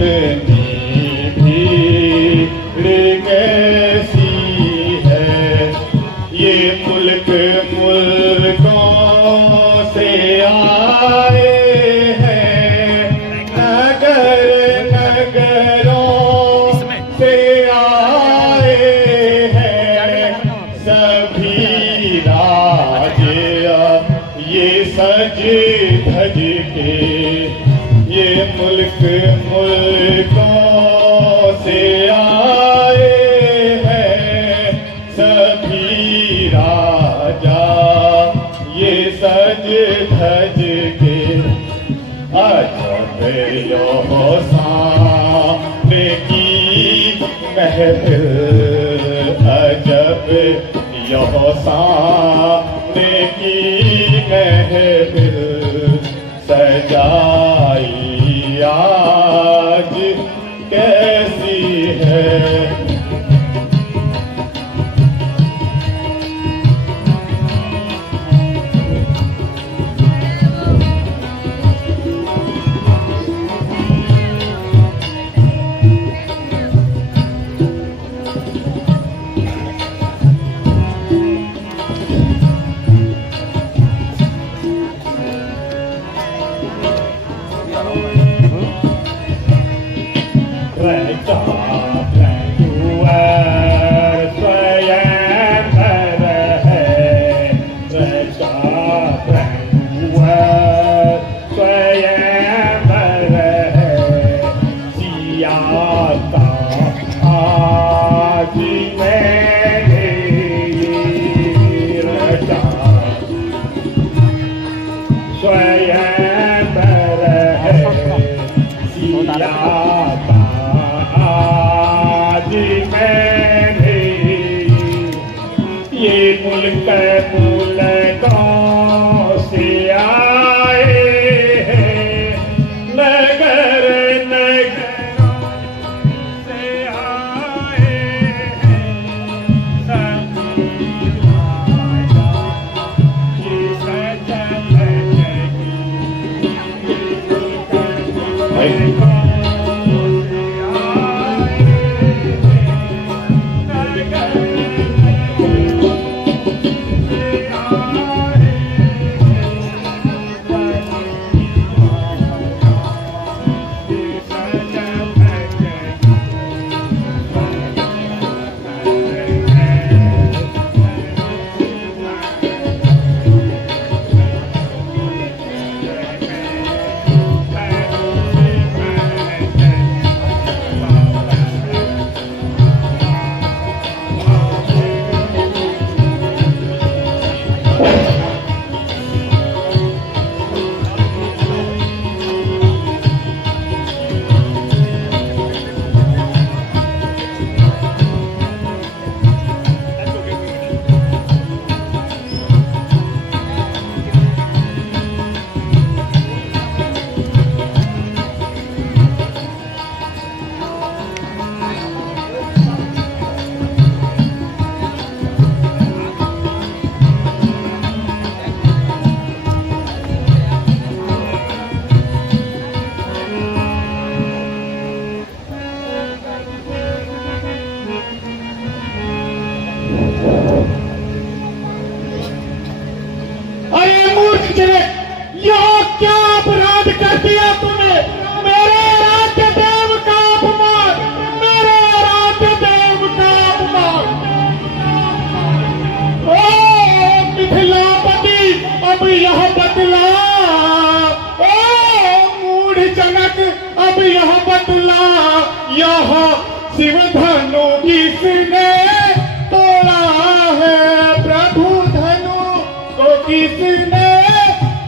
इतनी भीड़ कैसी है, ये मुल्क मुल्कों से आए हैं, नगर नगरों से आए हैं, सभी राज्य ये सज धज के, ये मुल्क मुल्कों से आए हैं, सभी राजा ये सज धज के, अजब यो सामने की महफिल, अजब यो सामने की महफिल, सजाई आज कैसी है। ये मुल्क मुल्कों से आए हैं, नगर नगरों से आए हैं, सभी राजा ये सज धज के, ये मुल्क मुल्कों यहाँ क्या अपराध कर दिया तूने? मेरे राज्य देव का अपमान, मेरे राज्य देव का अपमान। ओ मिथिलापति अब यह बदला, ओ मूढ़ जनक अब यह बदला, यह शिव धनु किसने तोड़ा है? प्रभु धनु को किसने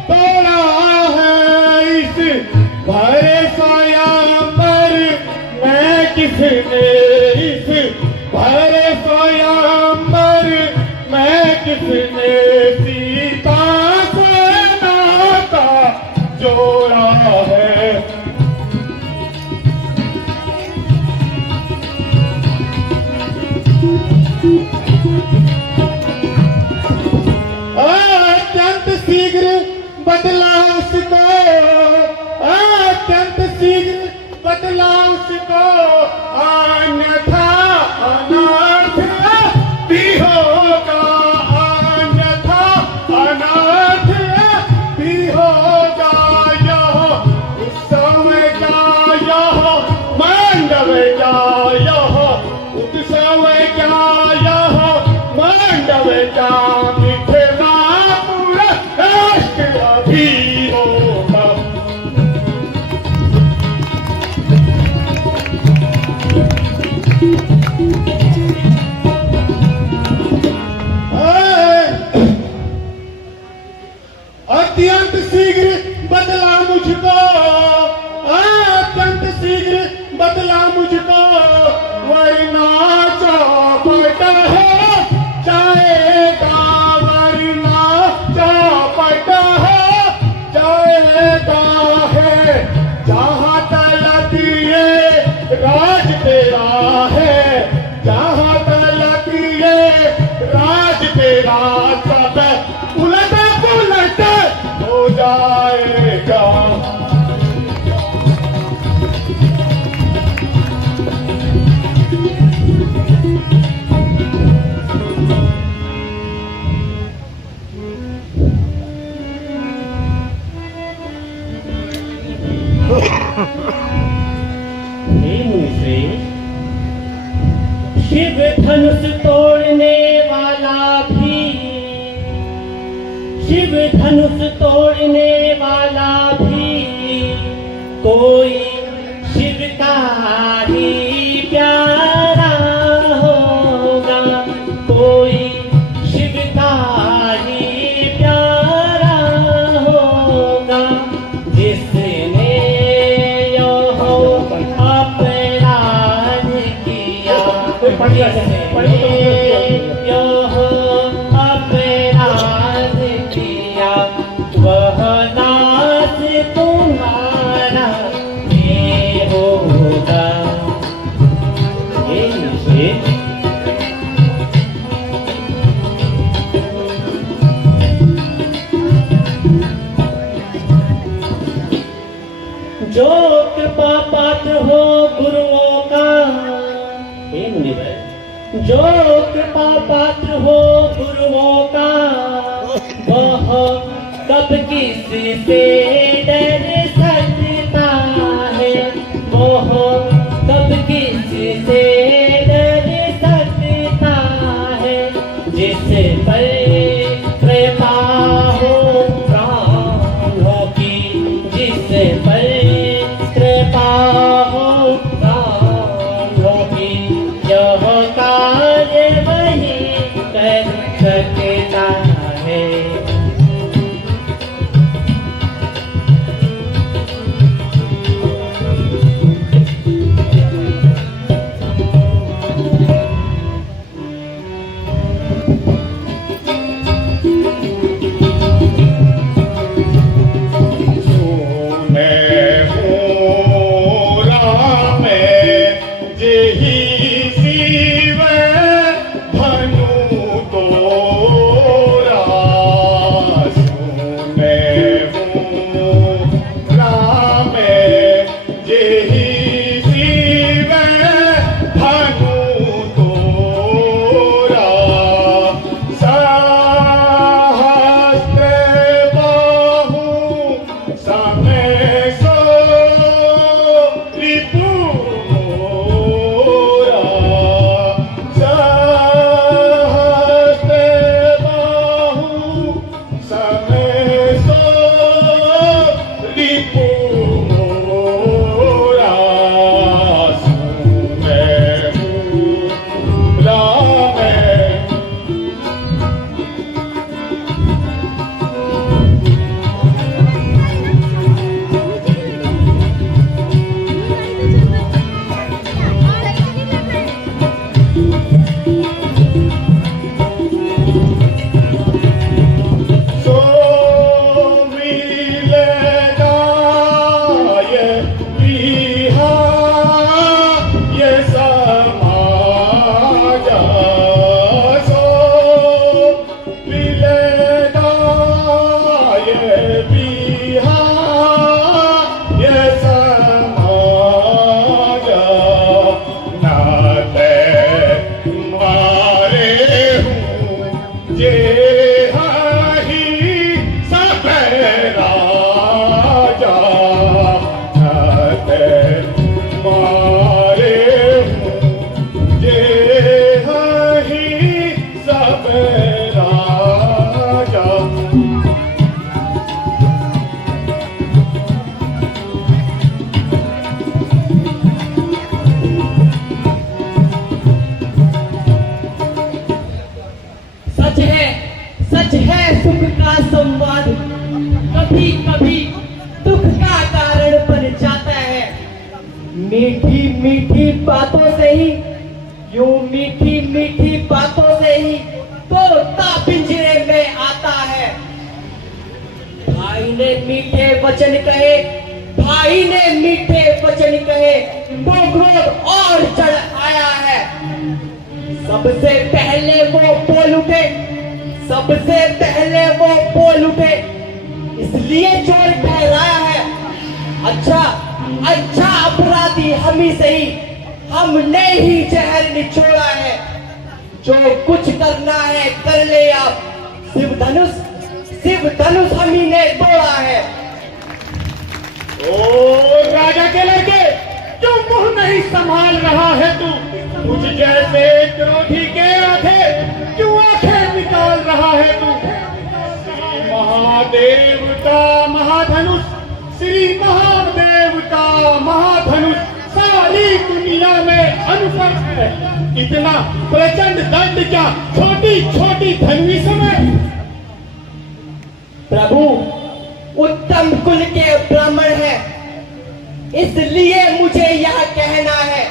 तोड़ा है? इस भरे स्वयंवर में किसने, इस भरे स्वयंवर में किसने सीता से नाता जोड़ा है? अत्यंत शीघ्र बदला उसको, अत्यंत शीघ्र बदला अत्यंत शीघ्र बदला मुझको, अत्यंत शीघ्र बदला मुझको, वरना चौपट है जाएगा, वरना चौपट है जाएगा है। जहाँ तलक ये राज तेरा है, जहाँ तलक ये राज तेरा, सब उलट पुलट हो जाएगा। शिव धनुष तोड़ने वाला भी, शिव धनुष तोड़ने वाला भी कोई शिव का ही प्यारा होगा, कोई शिव का ही प्यारा होगा, जिसने यह अपराध किया, यह अपराध किया, वह नाश तुम्हारा ये होगा। जो कृपा पात्र हो गुरुओं का, जो कृपा पात्र हो गुरुओं का, वह कब किससे डर सकता है, वह कब किससे डर सकता है, जिस पर कृपा हो प्राणों की, जिस पर कृपा हो प्राणों की, यह कार्य वही कर सकता है। मीठी मीठी बातों से ही, यूं मीठी मीठी बातों से ही तोता पिंजरे में आता है। भाई ने मीठे वचन कहे, भाई ने मीठे वचन कहे, तो क्रोध और चढ़ आया है। सबसे पहले वो बोल उठे, सबसे पहले वो बोल उठे, इसलिए चोर ठहराया है। अच्छा अच्छा अपराधी हम ही सही, हमने ही जहर निचोड़ा है। जो कुछ करना है कर ले आप, शिव धनुष हम ही ने तोड़ा है। ओ राजा के लड़के, क्यों मुंह नहीं संभाल रहा है तू? मुझ जैसे क्रोधी के आंखें क्यों आंखें निकाल रहा है तू? श्री महादेव का महाधनुष, श्री महादेव का महाधनुष सारी दुनिया में अनुपम है। इतना प्रचंड दंड क्या छोटी छोटी धनवी में? प्रभु उत्तम कुल के ब्राह्मण है, इसलिए मुझे यह कहना है।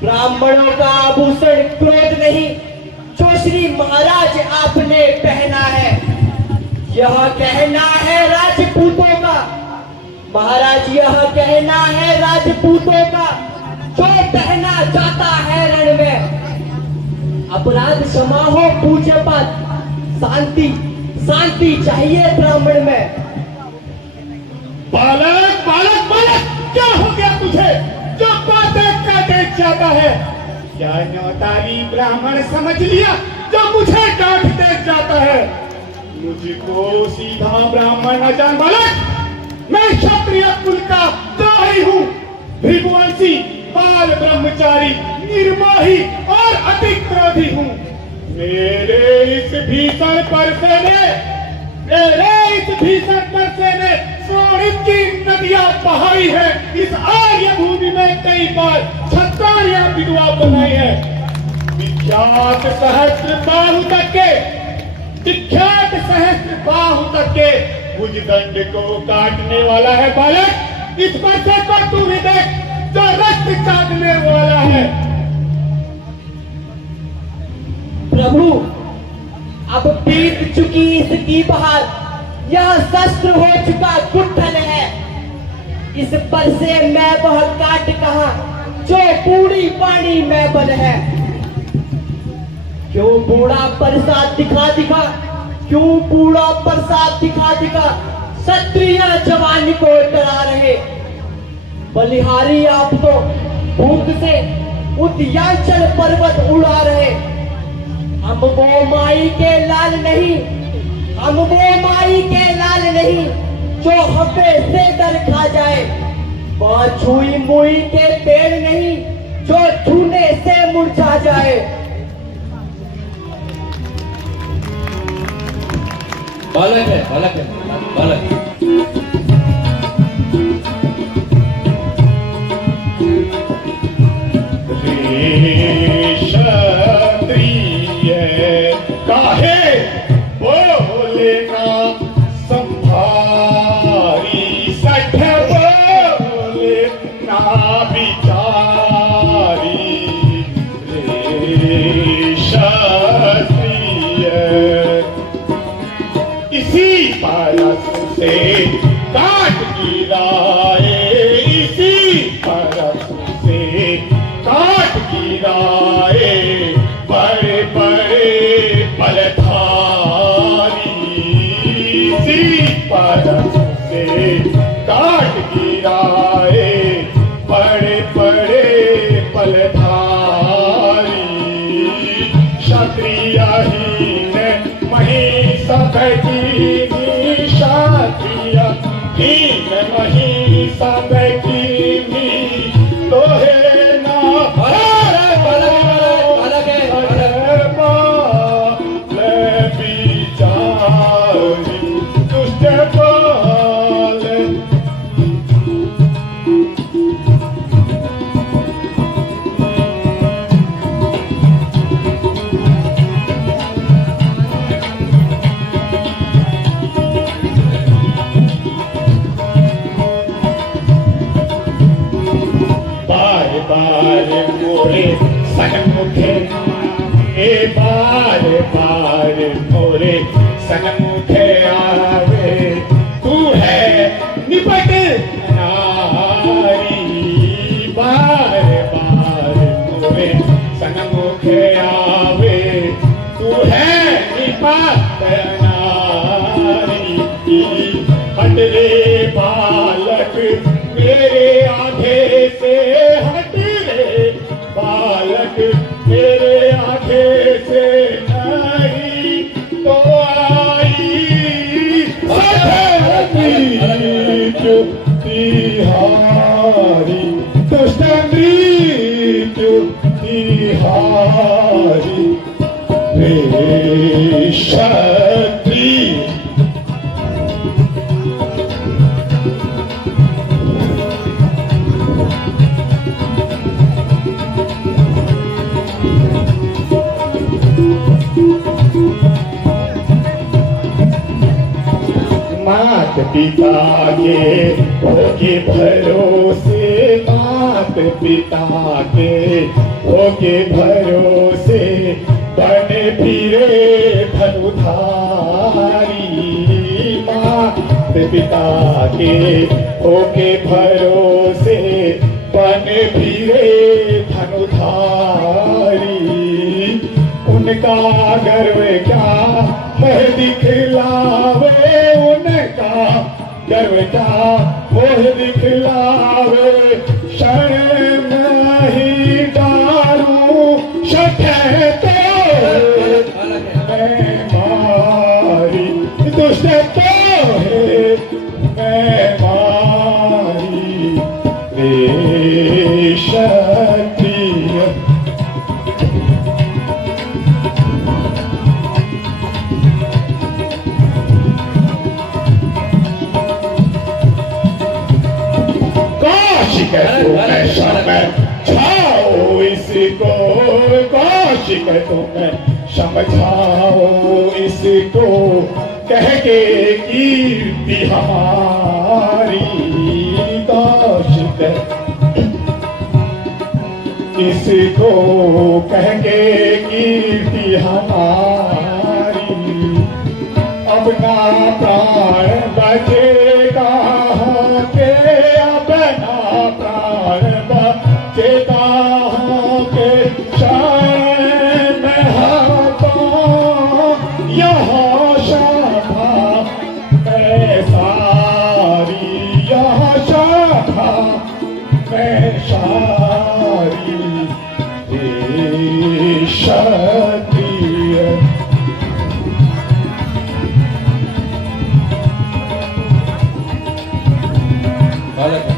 ब्राह्मणों का आभूषण क्रोध नहीं, जो श्री महाराज आपने पहना है। यह कहना है राजपूतों का, महाराज यह कहना है राजपूतों का, जो पहना जाता है रण में। अपराध क्षमा हो पूज्य पाठ, शांति शांति चाहिए ब्राह्मण में। बालक बालक बालक, क्या हो गया तुझे जो बातें काटे जाता है? क्या नौतारी ब्राह्मण समझ लिया जो मुझे डांटते जाता है? मुझको सीधा ब्राह्मण न जान बालक, मैं क्षत्रिय कुल का द्रोही हूँ, भृगुवंशी, बाल ब्रह्मचारी, निर्मोही और अति क्रोधी हूँ। मेरे इस भीषण परसे ने शोणित की नदियां बहाई है। इस आर्य भूमि में कई बार क्षत्रिय विधवा बनाई है। विख्यात सहस्त्र बाहु तक के भुजदंड को काटने वाला है बालक। इस परसे को तू भी देख जो रक्त चाटने वाला है। प्रभु अब बीत चुकी इसकी बहार, यह शस्त्र हो चुका गुठल है। इस पर से मैं वह काट कहा जो बूढ़ी पानी में बल है। क्यों बूढ़ा प्रसाद दिखा दिखा, क्यों बूढ़ा प्रसाद दिखा दिखा क्षत्रिय जवानी को डरा रहे। बलिहारी आप तो भूत से उद्यांचल पर्वत उड़ा रहे। हम वो माई के लाल नहीं, हम वो माई के लाल नहीं, जो हमें से दर खा जाए। वह छुई मुई के पेड़ नहीं, जो छूने से मुरझा जाए। बालक है, बालक है, बालक। काहे बोले ना संभारी, सठ बोले ना बिचारी। रे क्षत्रिय इसी परस से काट गिराए, इसी परस से काट गिराए बड़े बड़े बलधारी। इसी परस से काट गिराए बड़े बड़े बलधारी। क्षत्रिय हीन महिष बैठी, क्षत्रिय हीन महिष बैठी, तोहे ना बार मोरे सन्मुखे आवे, बार बार मोरे सन्मुखे आवे। तू है निपट नारी, बार बार मोरे सन्मुखे आवे। तू है निपट नारी, हट रे बालक मेरे आगे से, हट रे बालक मेरे आगे से, नहीं तो आई मृत्यु तिहारी, दुष्ट मृत्यु तिहारी। रे क्षत्रिय मात पिता के होके भरोसे, मात पिता के होके भरोसे, बने फिरे धनुधारी। मात पिता के होके भरोसे, बने फिरे धनुधारी। उनका गर्व क्या मोह दिखलावे, उनका गर्व क्या मोह दिखलावे। क्षण नहीं दारू शठे तो मैं मारी, दुष्ट तो है मैं मारी। रे क्षत्रिय समझाओ इसको, कौशिक तुम्हें समझाओ इसको, कह के कीर्ति हमारी। कौशिक इसको कह के कीर्ति हमारी। अब ना प्राण बचेगा के, अब ना प्राण बचेगा के, शायद में तो यहाँ शाखा में सारी, यहाँ शाखा में सारी। क्षत्रिय बालक है।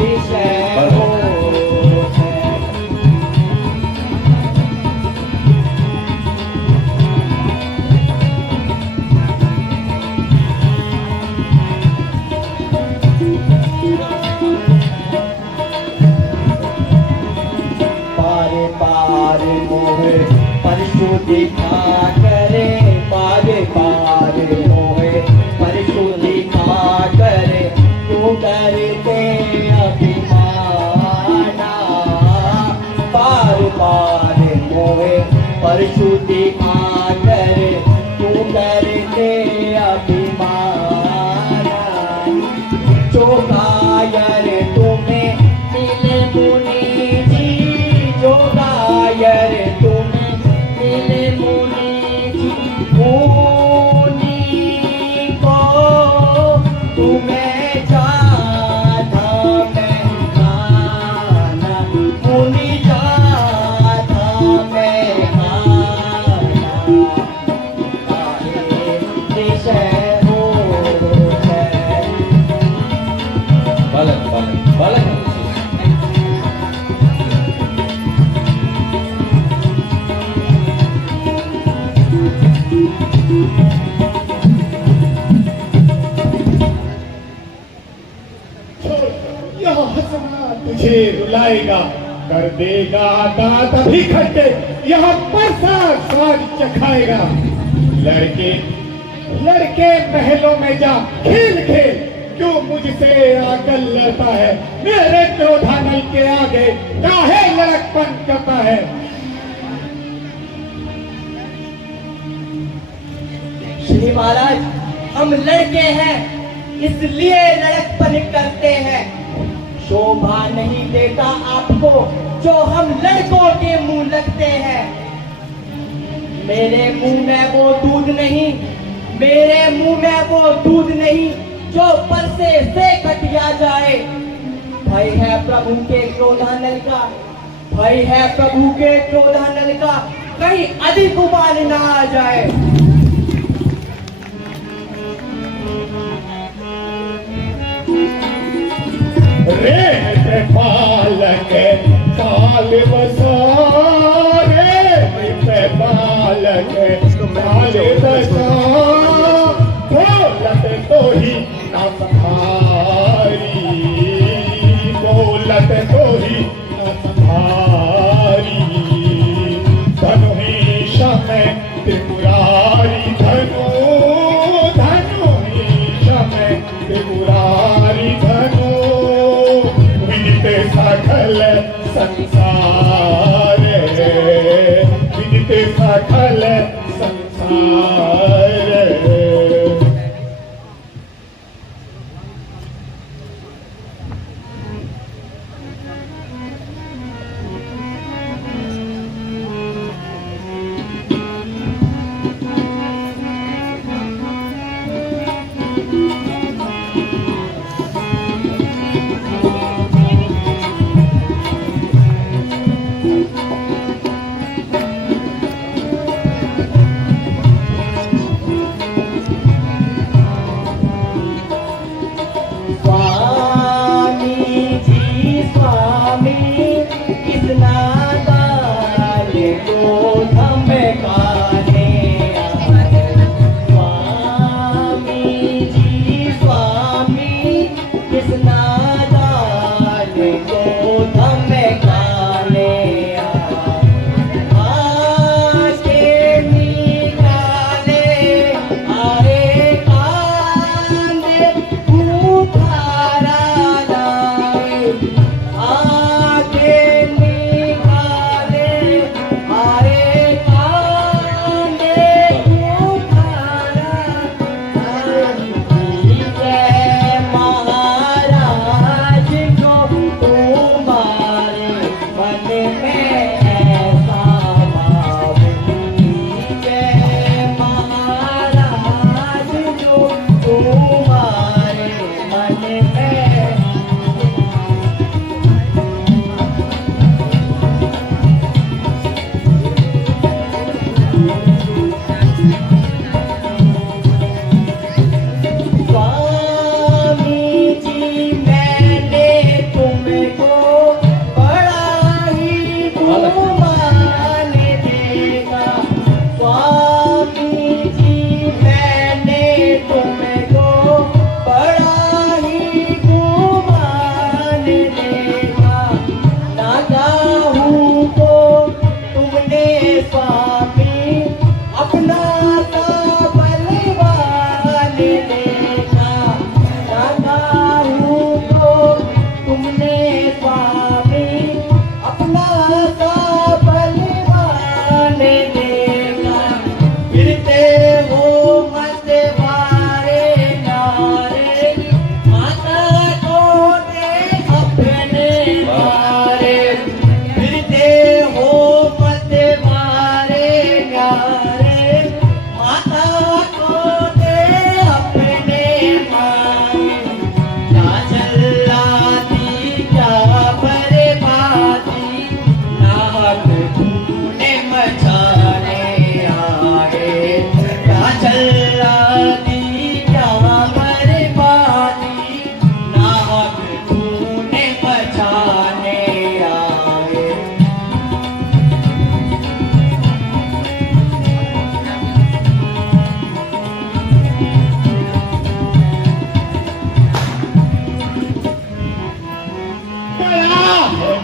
This परशु दिखा करे पारे पारे मोहे परशु दिखा करे तू करते अभिमाना पार पार मोहे परशु दिखा करे तू करते अभिमाना जो कायर तुम्हें मिले मुनि जी जो कायर तुम्हें मिले मुनि जी मुनि को तुम्हें जाना मैं गाना मुनि जाना मैं गाना काहे विषय हो है बालक बालक बालक यह हंसना तुझे रुलाएगा, कर देगा दांत अभी खट्टे, यह प्रसाद स्वाद चखाएगा। लड़के लड़के महलों में जा खेल खेल, क्यों मुझसे आकर लड़ता है? मेरे क्रोधानल के आगे काहे लड़कपन करता है? श्री महाराज हम लड़के हैं इसलिए लड़कपन करते हैं। शोभा नहीं देता आपको जो हम लड़कों के मुंह लगते हैं। मेरे मुंह में वो दूध नहीं, मेरे मुंह में वो दूध नहीं जो परसे से कटिया जाए। भय है प्रभु के क्रोधानल का, भय है प्रभु के क्रोधानल का, कहीं अधिक उबाल ना आ जाए। रे बालक काल बसा, रे बालक काल बसा, बोलत तो ही ना संभारी, बोलत तो ही ना संभारी। धनु ही समय त्रिपुरारी, धनु धनु ही समय त्रिपुरारी, धनु विदिते सकल संसार, विदिते सकल संसार।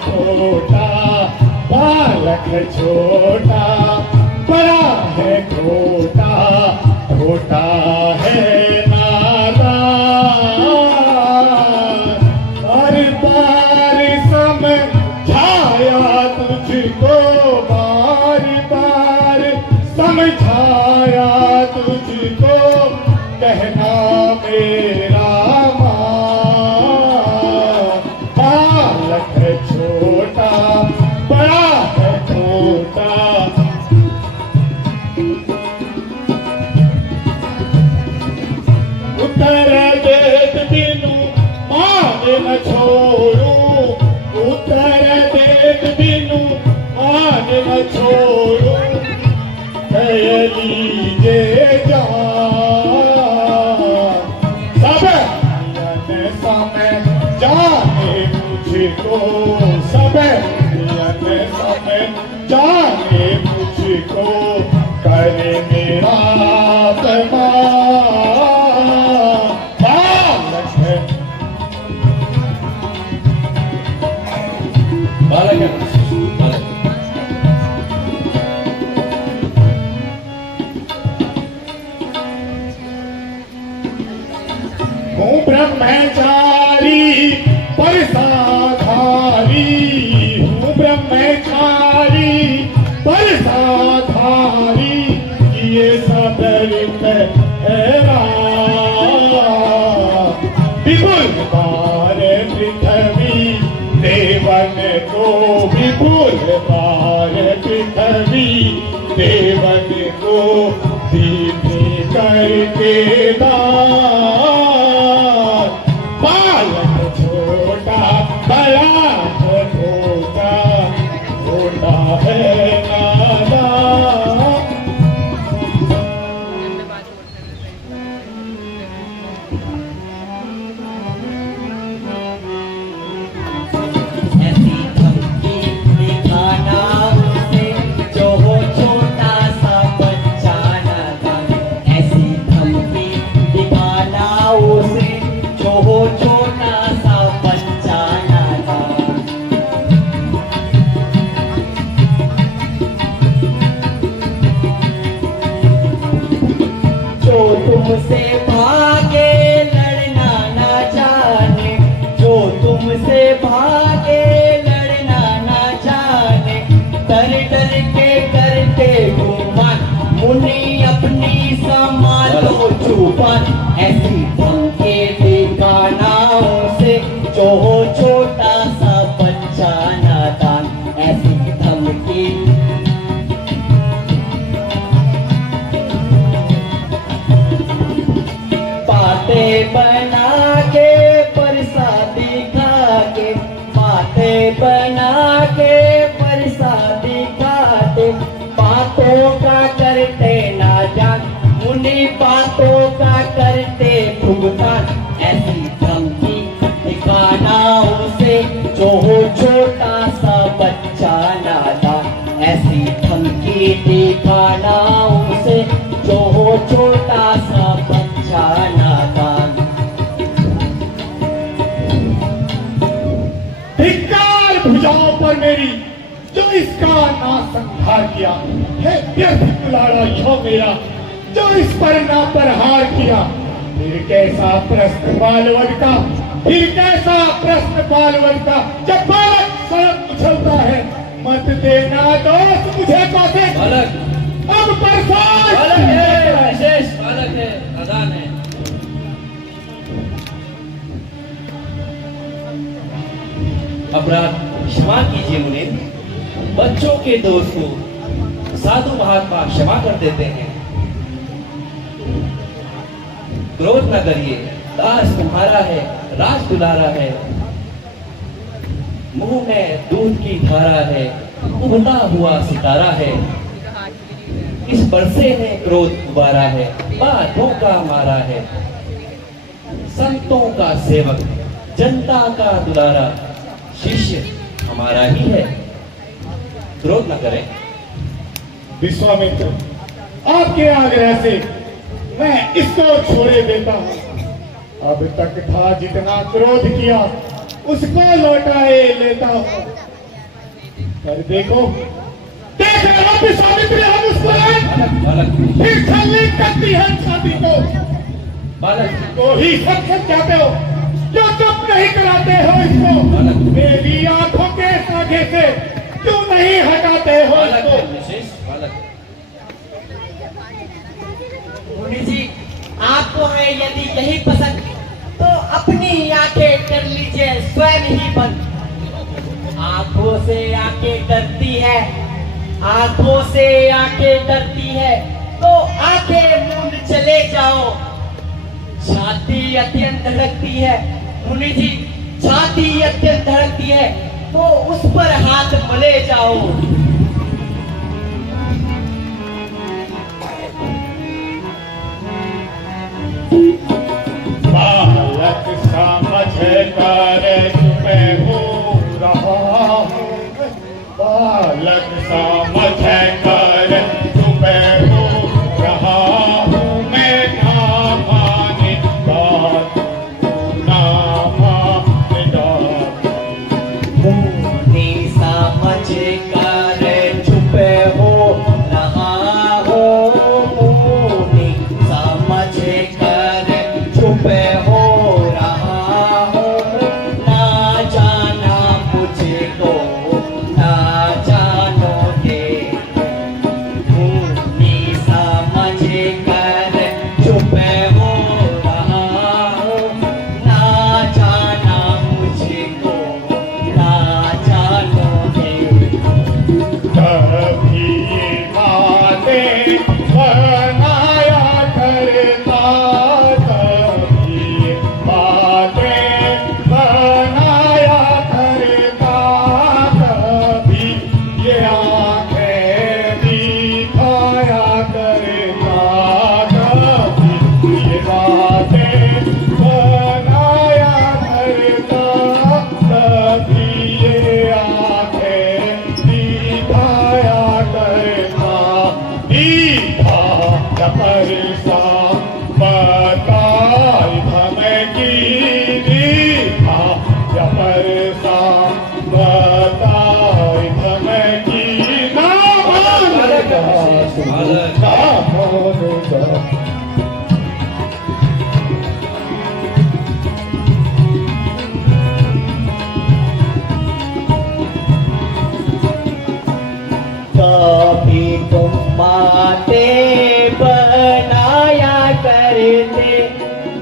छोटा, बालक छोटा, बड़ा है छोटा, छोटा है नादान। बार बार समझाया तुझको, बार बार समझाया तुझको, कहना मेरा मान। बालक है छोटा, बड़ा है छोटा। उत्तर देत बिनु मान न छोड़ूं, उत्तर देत बिनु मान न छोड़ूं, कह लीजे जान। सब यन समय जाने मुझको, सब यन समय जाने मुझको, करे मेरा तमान। बालक है बालक है बालक। हूँ ब्रह्मचारी पर साधारी, हूँ ब्रह्मचारी पर साधारी, ये सब विपुल बार पृथ्वी देवन को, विपुल बार पृथ्वी देवन को, दीदी करके दान। बालक छोटा, बड़ा छोटा, छोटा है नादान। ऐसी धमकी दिखाना उसे, जो हो छोटा सा बच्चा नादान। ऐसी धमकी दिखाना उसे, जो हो छोटा सा बच्चा नादान। जो तुमसे भागे लड़ना ना जाने, जो तुमसे भागे लड़ना ना जाने, डर डर के करते गुमान, मुनि अपनी संभालो जुबान। ऐसी धमकी दिखाना उसे, जो हो छोटा सा बच्चा नादान। ऐसी धमकी बातें बना के परसादी खा के, बातें बना के परसादी खाते, बातों का करते ना जान, मुनि बातों का करते भुगतान। ऐसी धमकी दिखाना उसे, जो हो छोटा सा बच्चा नादान। ऐसी धमकी दिखाना उसे, जो हो छोटा सा बच्चा नादान। धिक्कार भुजाओं पर मेरी, जो इसका ना संहार किया है। व्यर्थ कुलाड़ा यो मेरा, जो इस पर ना प्रहार किया। फिर कैसा प्रश्न बालवद का, फिर कैसा प्रश्न बालवद का, जब बालक सड़क उछलता है। मत देना दोस्त मुझे कौसे, बालक अब बरसात बालक है, विशेष बालक है, नादान है। अपराध क्षमा कीजिए मुने, बच्चों के दोष को साधु महात्मा क्षमा कर देते हैं। क्रोध न करिए, दास तुम्हारा है, राज दुलारा है। मुंह में दूध की धारा है, उगता हुआ सितारा है। इस बरसे ने क्रोध उबारा है, बातों का मारा है। संतों का सेवक, जनता का दुलारा, शिष्य हमारा ही है। क्रोध न करें। विश्वामित्र, आपके आग्रह से मैं इसको छोड़े देता हूँ। अब तक था जितना क्रोध किया उसको लौटाए लेता हूँ। पर देखो, देख रहे हो कि सावित्री हम मुस्कुराए, बालक फिर छलनी करती है छाती को। बालक तो ही सब सब जाते हो, जो चुप नहीं कराते हो इसको। मेरी आंखों के साझे से क्यों नहीं हटाते हो बालक इसको? है विशेष बालक। मुनि जी, आपको है यदि यही पसंद तो अपनी आंखें कर लीजिए स्वयं ही बंद। आंखों से आंखें डरती है, आंखों से आंखें डरती है तो आंखें मूंद चले जाओ। छाती अत्यंत धड़कती है मुनि जी, छाती अत्यंत धड़कती है तो उस पर हाथ मले जाओ। बालक समझ कर चुपे हो रहा हूँ, बालक समझ कर चुपे हो रहा हूँ। मैं ना माने बात, ना माने बात। मुनि समझ कर चुपे हो रहा हूँ, मुनि समझ कर चुपे हो रहा हूँ। ना जाना मुझको ना जानोगे, मुनि समझ कर चुपे हो रहा हूँ। ना जाना मुझको ना जानोगे। कभी बातें बनाया करता, कभी बातें बनाया करता, कभी ये आंखें दिखाया करता, कभी ये बातें बनाया करता, कभी ये आंखें दिखाया करता। दीखा परसा बताई धमकी, दीखा परसा बताई धमकी। ना मानेगा बालक ना मानेगा। कभी तुम बातें बनाया करते,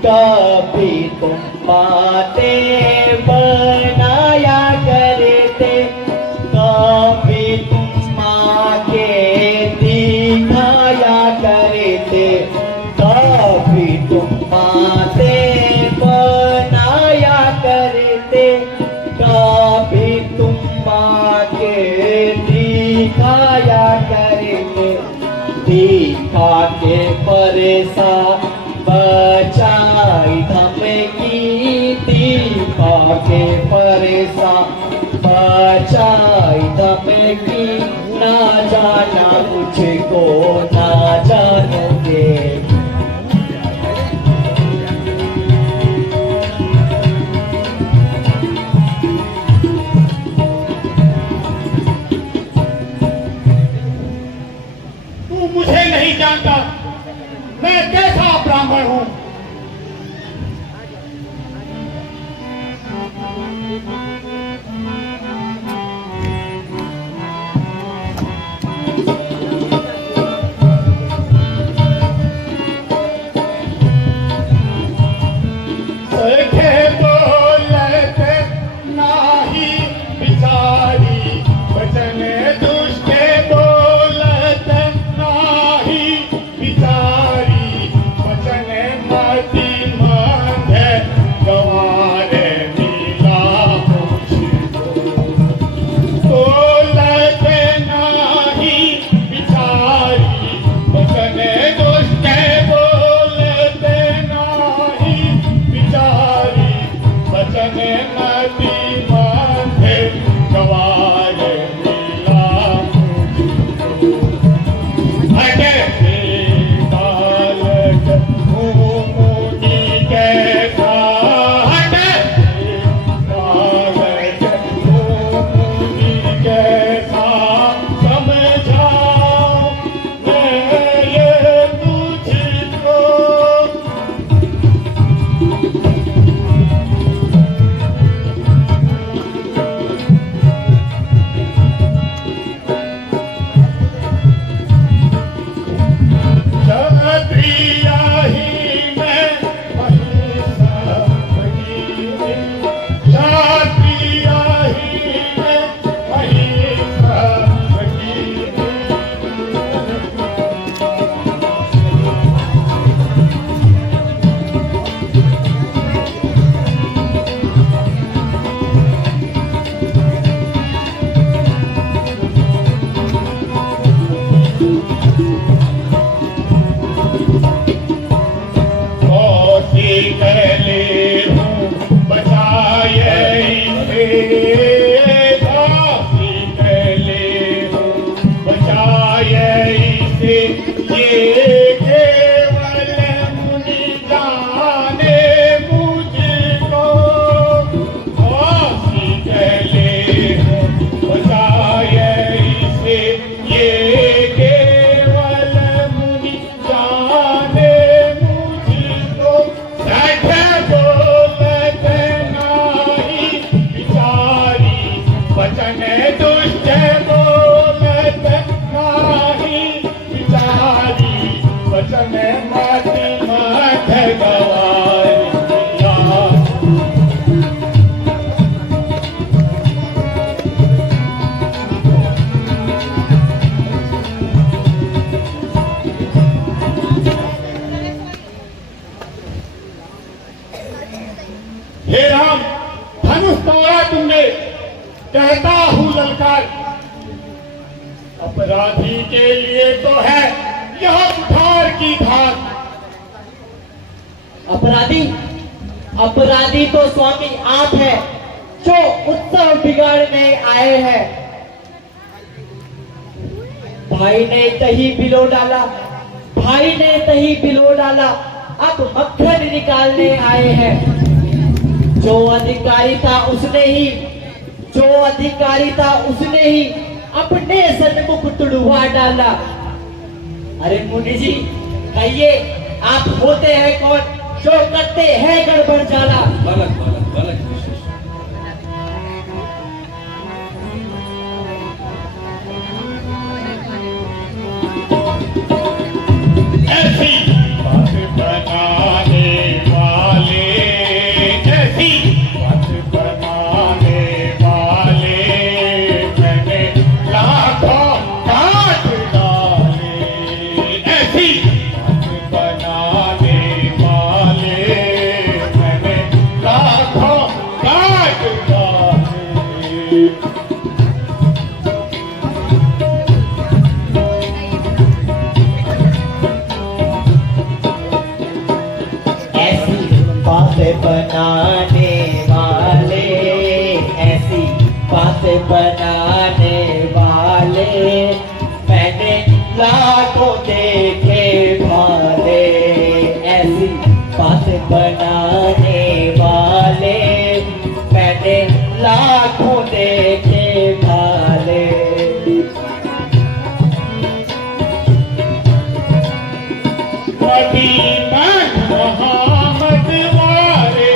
कभी तुम बातें बनाया करते, कभी तुम आंखें दिखाया करते, कभी तुम बातें बनाया करते, कभी तुम आंखें दिखाया करते। दिखा के परेसा बचाई धमकी, दिखा के परेसा बचाई धमकी। ना जाना मुझको ना जानोगे। तू मुझे नहीं जानता, मैं कैसा ब्राह्मण हूँ। वचन दुष्ट बोलत नाही विचारी, वचन मति मत गवारिया। हे राम, धनुष तोड़ा तुमने, कहता हूं ललकार। अपराधी के लिए तो है यह कुठार की धार। अपराधी तो स्वामी आप है, जो उत्सव बिगाड़ने आए हैं। भाई ने दही पिलो डाला, अब मक्खन निकालने आए हैं। जो अधिकारी था उसने ही अपने सन्मुख तुड़वा डाला। अरे मुनि जी, कहिए आप होते हैं कौन, जो करते हैं गड़बड़ जाला। बालक विशेष। ऐसी बात बनाने वाले, ऐसी बात बनाने वाले मैंने लाखों काट डाले। ऐसी बात बनाने वाले मैंने लाखों काट डाले। ऐसी बातें बनाने वाले मैंने लाखों देखे भाले। ऐसी बातें बनाने वाले मैंने लाखों देखे भाले। मती मत मोहम्मद वारे,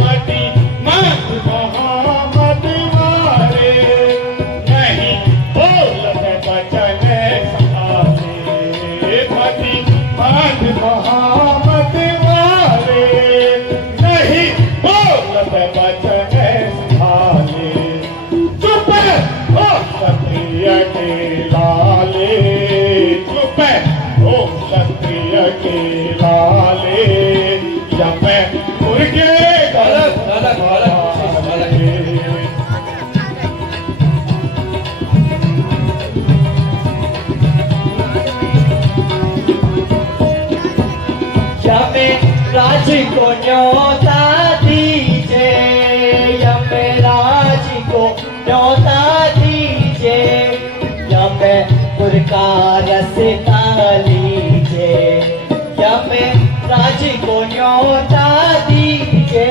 मती मत मोहम्मद वारे, नहीं बोलते वचन संभाले। मती मत मोहम्मद वारे, नहीं बोलते वचन संभाले। चुप ओ क्षत्रिय के लाले, चुप ओ क्षत्रिय के लाले, या मैं मुर्गे बालक विशेष। यमे राज को न्योता दीजे, यमे राज को न्योता दीजे, यमे पुरकार रसता लीजे। यमे राज को न्योता दीजे,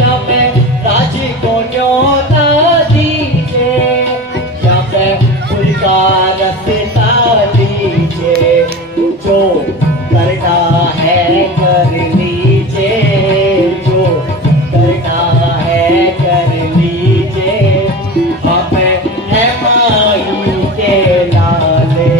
यमे राज को न्योता दीजे, यमे पुरकार रसता लीजे। जो करना है कर लीजिए, जो करना है कर लीजिए, हमें है माई के लाले।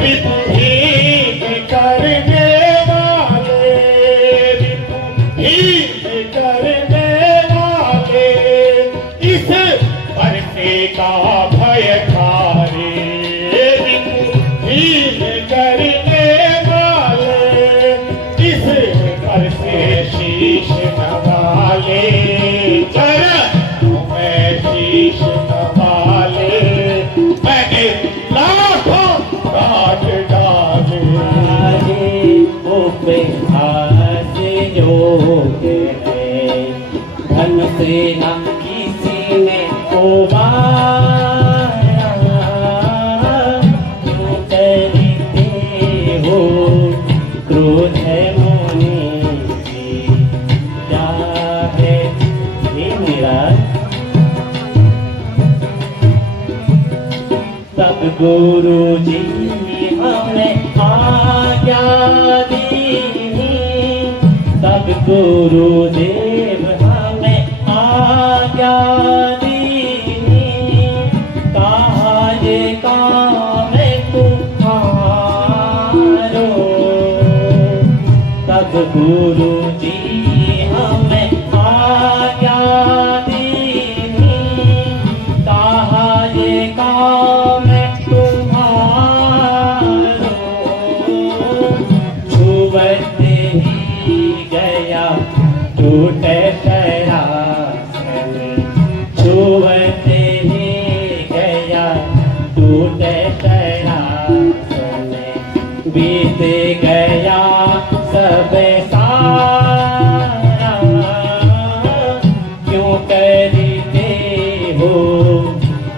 रिपुहीन करने वाले, रिपुहीन करने वाले, इस परसे का भय खारे। रिपुहीन करने वाले, इस परसे शीश नवाले। चरणों में शीश नवाले, मैंने लाखों काट डाले। आगे उपहास योग है, धन से न किसी ने को मारा। क्यों करते हो क्रोध है मुनि की, क्या है ये मेरा। तब गुरु जी हमें गुरुदेव हमें आज्ञा दीनी, कहा ये काम तुम्हारो। तब गुरु जी हमें आज्ञा दीनी, कहा ये काम तुम्हारो। छुवते ही गया टूटे शरासन, छुवते ही गया टूटे शरासन। बीत गया सब सारा, क्यों करते हो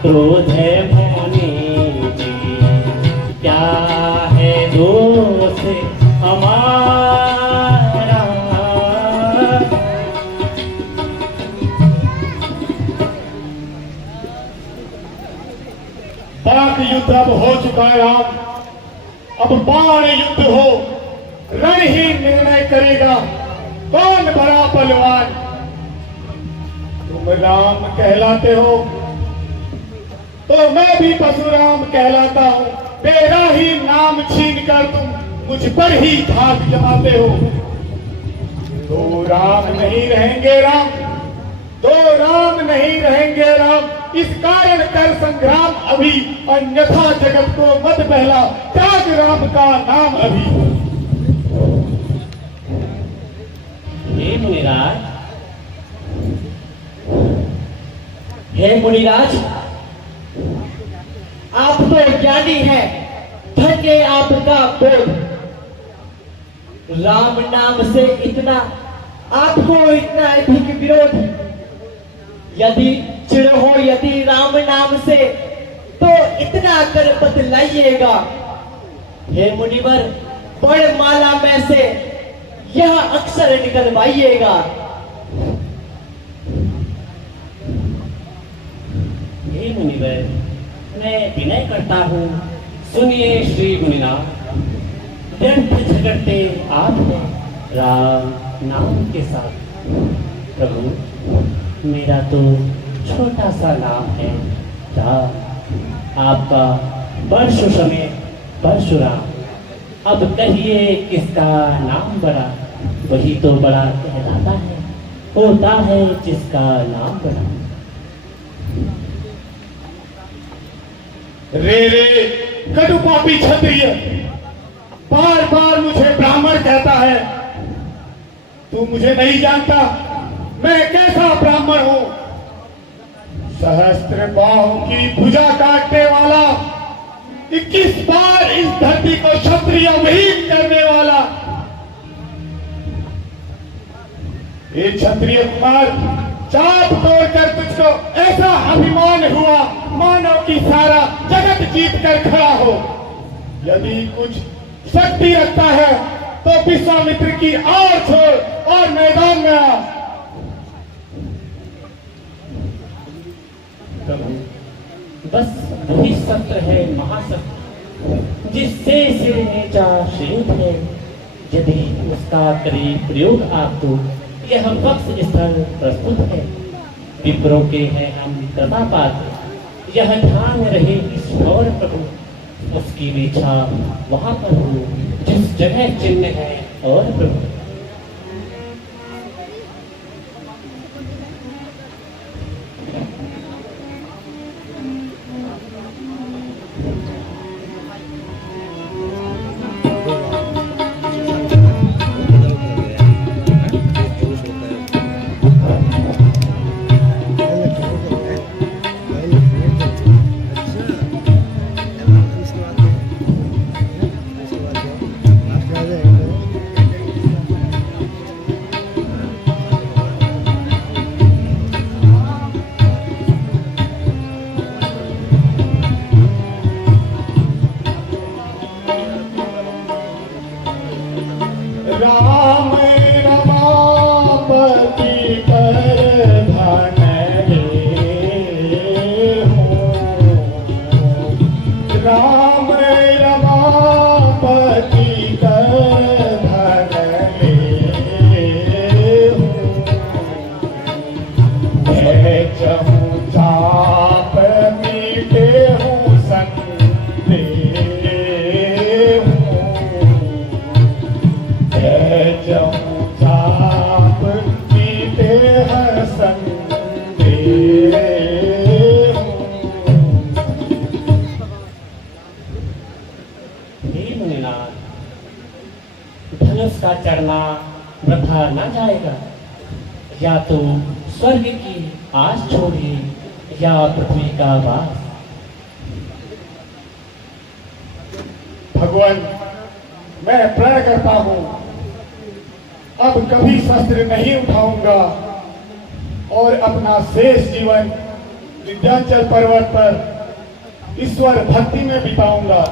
क्रोध मुनि जी, क्या है दोष हमारा। बाक युद्ध अब हो चुका है राम, अब बाण युद्ध हो, रण ही निर्णय करेगा कौन बड़ा बलवान। तुम राम कहलाते हो तो मैं भी परशुराम कहलाता हूँ। मेरा ही नाम छीन कर तुम मुझ पर ही धाक जमाते हो। दो राम नहीं रहेंगे राम, दो राम नहीं रहेंगे राम। इस कारण कर संग्राम अभी, अन्यथा जगत को मत बहला, त्याग राम का नाम अभी। हे मुनिराज, हे मुनिराज, आप तो ज्ञानी हैं, धन्य आपका बोध। राम नाम से इतना आपको इतना अधिक विरोध। यदि चिड़ हो यदि राम नाम से, तो इतना कर बतलाइएगा। हे मुनिवर, बड़ माला में से यह अक्षर निकलवाइएगा। हे मुनिवर, मैं विनय करता हूँ, सुनिए श्री मुनिनाथ। व्यर्थ झगड़ते आप हैं राम नाम के साथ। प्रभु, मेरा तो छोटा सा नाम है राम, आपका परशु समय परशुराम। अब कहिए किसका नाम बड़ा, वही तो बड़ा कहलाता है, होता है जिसका नाम बड़ा। रे रे कटु पापी क्षत्रिय, बार बार मुझे ब्राह्मण कहता है। तू मुझे नहीं जानता, मैं कैसा ब्राह्मण हूं। सहस्त्र बाहों की भुजा काटने वाला, 21 बार इस धरती को क्षत्रिय विहीन करने वाला। ये क्षत्रिय कुमार, चाप तोड़कर तुझको ऐसा अभिमान हुआ मानो कि सारा जगत जीत कर खड़ा हो। यदि कुछ शक्ति रखता है तो विश्वामित्र की और छोड़ और मैदान में आ। बस वही सत्य है महासत्य, जिससे सिर नीचा श्रेष्ठ है। यदि उसका करें प्रयोग आप तो यह वक्ष स्थल प्रस्तुत है। विप्रों के हैं हम कृपापात्र, यह ध्यान रहे ईश्वर प्रभु। उसकी इच्छा वहां पर हो जिस जगह चिन्ह है और प्रभु। ही मुनिनाथ, धनुष का चढ़ना वृथा न जाएगा। या तो स्वर्ग की आस छोड़िए या पृथ्वी का वास। भगवान, मैं प्रण करता हूं, अब कभी शस्त्र नहीं उठाऊंगा और अपना शेष जीवन विंध्याचल पर्वत पर ईश्वर भक्ति में बिताऊंगा।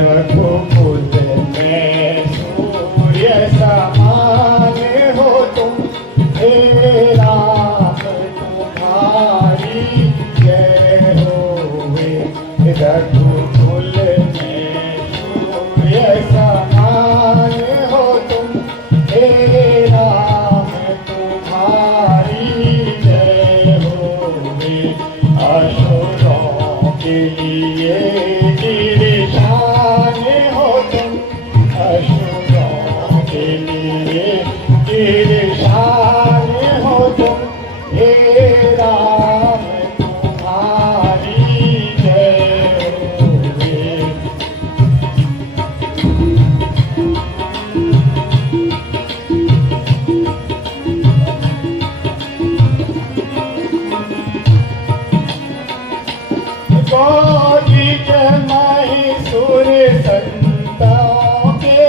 रघुकुल में सूर्य समान हो तुम, हे राम तुम्हारी जय होवे। रघुकुल में सूर्य समान हो तुम, हे राम तुम्हारी जय होवे। असुरों के लिए गिरिशान हो तुम, असुरों के लिए गिरिशान हो तुम, हे राम तुम्हारी जय होवे। गौरी के महिषुर संतों के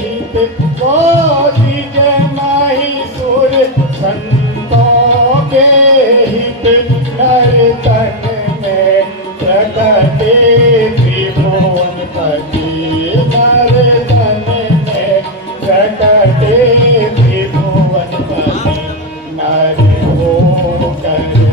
हित, गौरी के महिषुर संतों के हित, नर्तन में प्रकटे त्रिभुवन पति, नर्तन में प्रकटे त्रिभुवन पति। नर हो कर